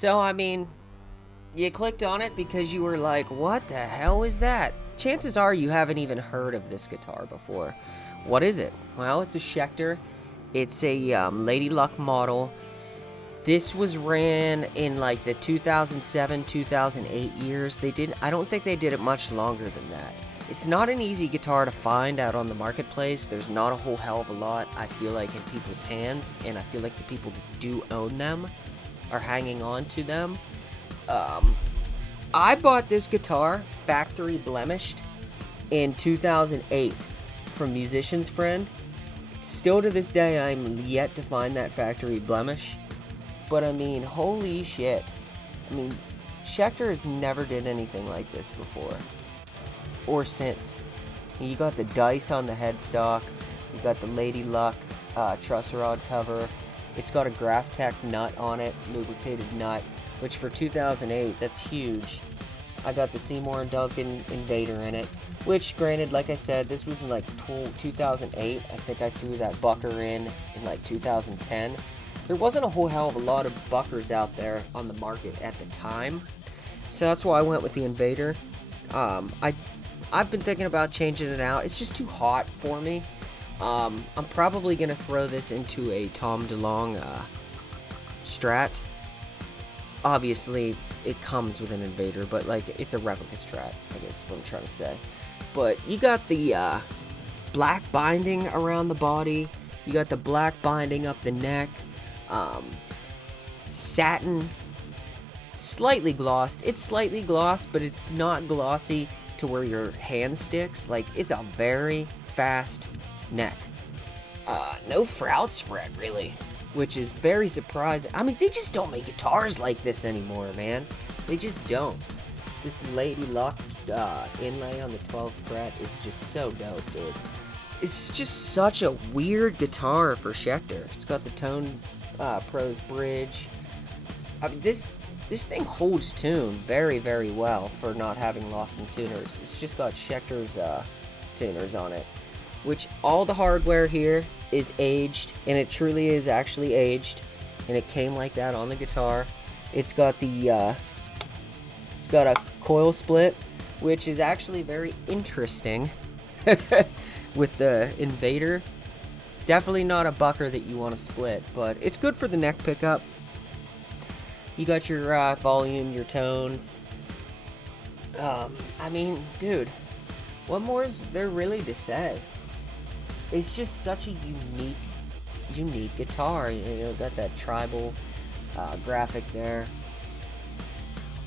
So, I mean, you clicked on it because you were like, what the hell is that? Chances are you haven't even heard of this guitar before. What is it? Well, it's a Schecter. It's a Lady Luck model. This was ran in like the 2007, 2008 years. I don't think they did it much longer than that. It's not an easy guitar to find out on the marketplace. There's not a whole hell of a lot, I feel like, in people's hands, and I feel like the people that do own them are hanging on to them. I bought this guitar, factory blemished, in 2008 from Musician's Friend. Still to this day, I'm yet to find that factory blemish. But I mean, holy shit. I mean, Schecter has never did anything like this before. Or since. You got the dice on the headstock. You got the Lady Luck truss rod cover. It's got a Graphtec nut on it, lubricated nut, which for 2008, that's huge. I got the Seymour and Duncan Invader in it, which, granted, like I said, this was in like 2008. I think I threw that Bucker in like 2010. There wasn't a whole hell of a lot of Buckers out there on the market at the time, so that's why I went with the Invader. I've been thinking about changing it out. It's just too hot for me. I'm probably going to throw this into a Tom DeLonge Strat. Obviously, it comes with an Invader, but like it's a replica Strat, I guess is what I'm trying to say. But you got the black binding around the body. You got the black binding up the neck. Satin, slightly glossed. It's slightly glossed, but it's not glossy to where your hand sticks. Like, it's a very fast neck. No frout spread, really, which is very surprising. I mean, they just don't make guitars like this anymore, man. They just don't. This Lady Luck inlay on the 12th fret is just so dope, dude. It's just such a weird guitar for Schecter. It's got the Tone Pros bridge. I mean, this thing holds very, very well for not having locking tuners. It's just got Schecter's tuners on it, which all the hardware here is aged, and it truly is actually aged, and it came like that on the guitar. It's got the it's got a coil split, which is actually very interesting with the Invader. Definitely not a Bucker that you want to split, but it's good for the neck pickup. You got your volume, your tones. I mean, dude, what more is there really to say? It's just such a unique guitar. You know, got that tribal graphic there.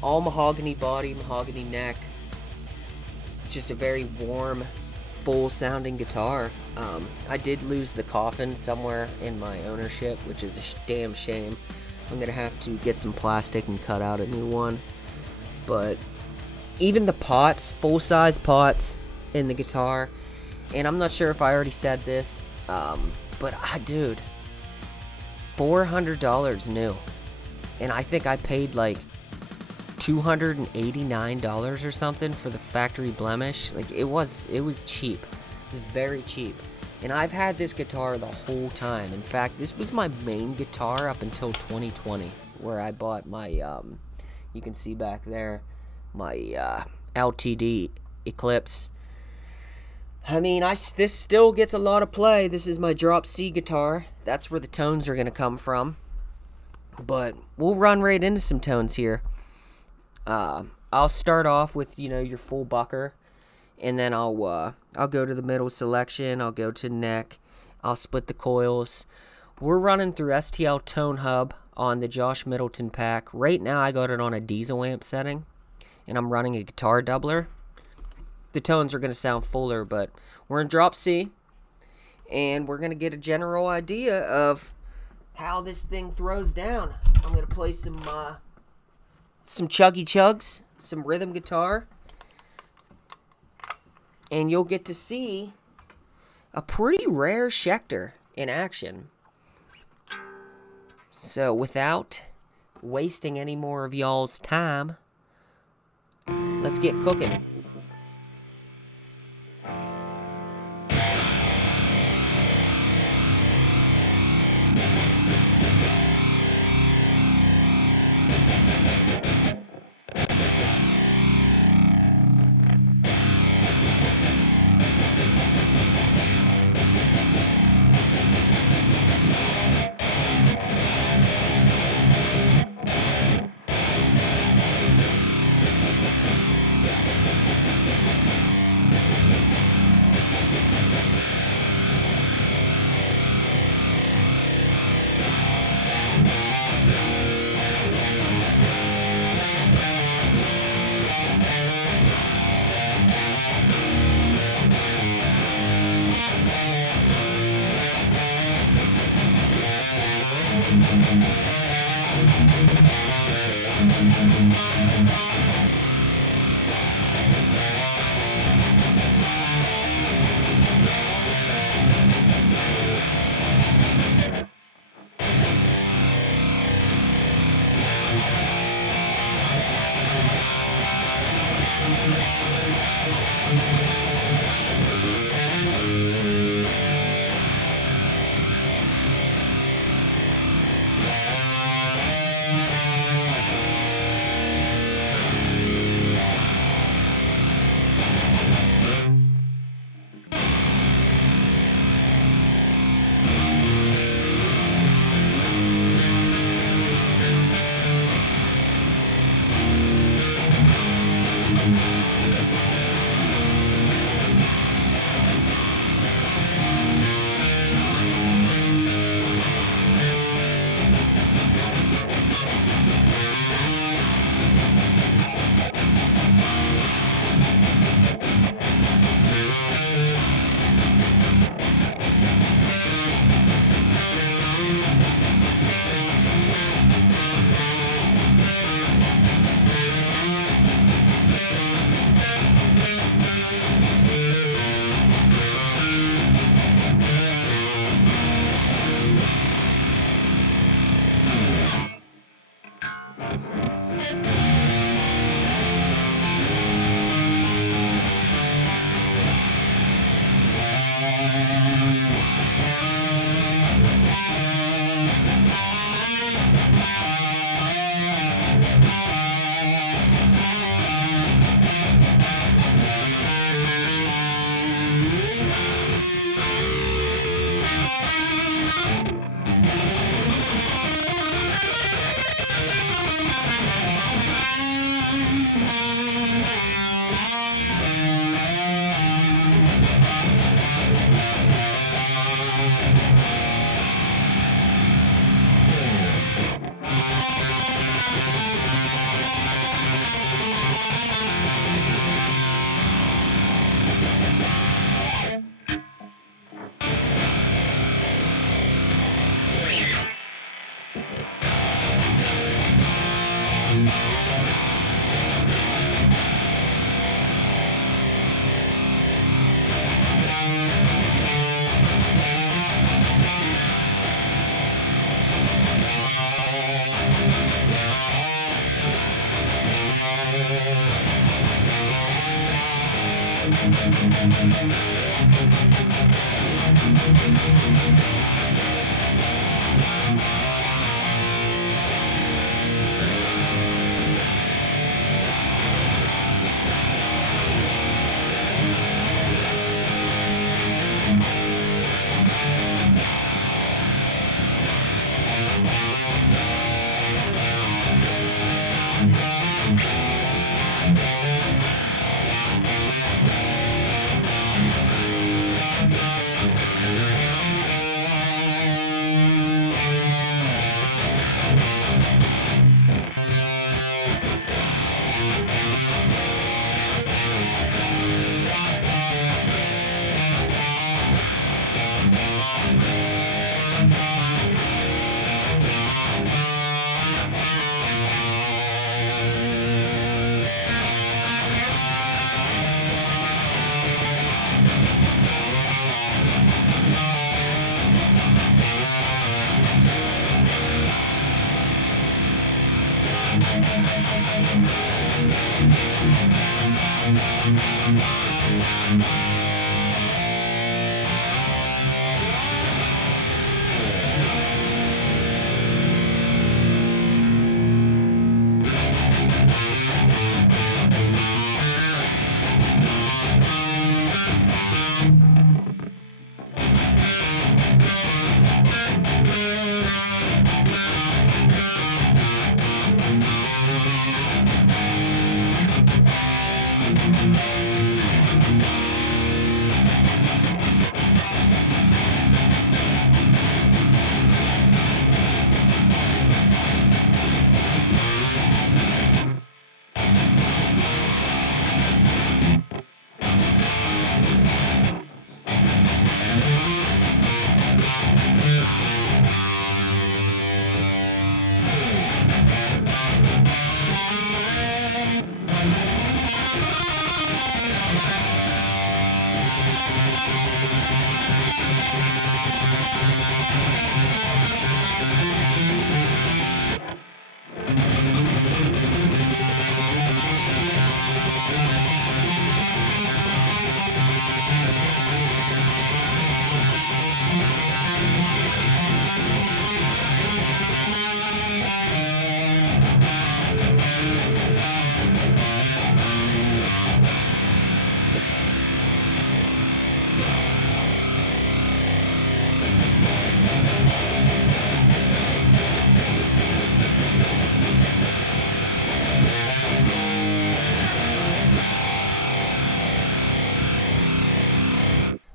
All mahogany body, mahogany neck. Just a very warm, full sounding guitar. I did lose the coffin somewhere in my ownership, which is a damn shame. I'm gonna have to get some plastic and cut out a new one. But even the pots, full-size pots in the guitar, and I'm not sure if I already said this, but dude, $400 new, and I think I paid like $289 or something for the factory blemish. Like, it was cheap. It was very cheap. And I've had this guitar the whole time. In fact, this was my main guitar up until 2020, where I bought my, you can see back there, my LTD Eclipse. I mean, this still gets a lot of play. This is my drop C guitar. That's where the tones are going to come from. But we'll run right into some tones here. I'll start off with, you know, your full Bucker. And then I'll go to the middle selection. I'll go to neck. I'll split the coils. We're running through STL Tone Hub on the Josh Middleton pack. Right now I got it on a diesel amp setting, and I'm running a guitar doubler. The tones are going to sound fuller, but we're in drop C, and we're going to get a general idea of how this thing throws down. I'm going to play some chuggy chugs, some rhythm guitar. And you'll get to see a pretty rare Schecter in action. So without wasting any more of y'all's time, let's get cooking.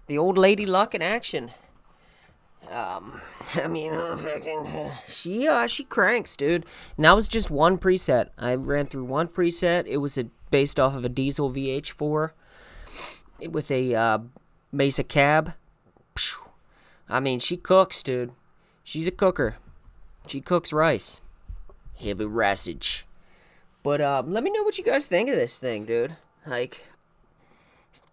The old Lady Luck in action. I mean, she cranks, dude. And that was just one preset. I ran through one preset. It was based off of a diesel VH4 with a Mesa cab. I mean, she cooks, dude. She's a cooker. She cooks rice. Heavy ricage. But let me know what you guys think of this thing, dude. Like,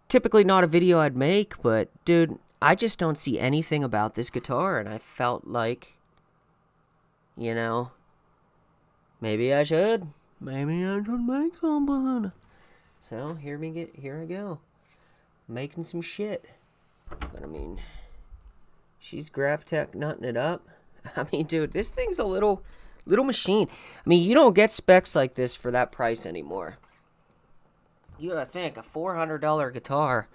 typically not a video I'd make, but dude, I just don't see anything about this guitar, and I felt like, maybe I should. Maybe I should make something. So here I go, making some shit. But I mean, she's Graftech nutting it up. I mean, dude, this thing's a little machine. I mean, you don't get specs like this for that price anymore. You gotta think, a $400 guitar.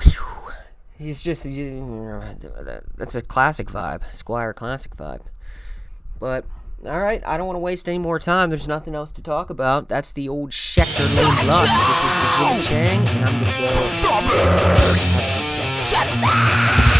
Whew. He's just, that's a classic vibe, Squire classic vibe. But, alright, I don't want to waste any more time. There's nothing else to talk about. That's the old Schecter Lady Luck. This is the Jimmy Chang, and I'm gonna go have some sex.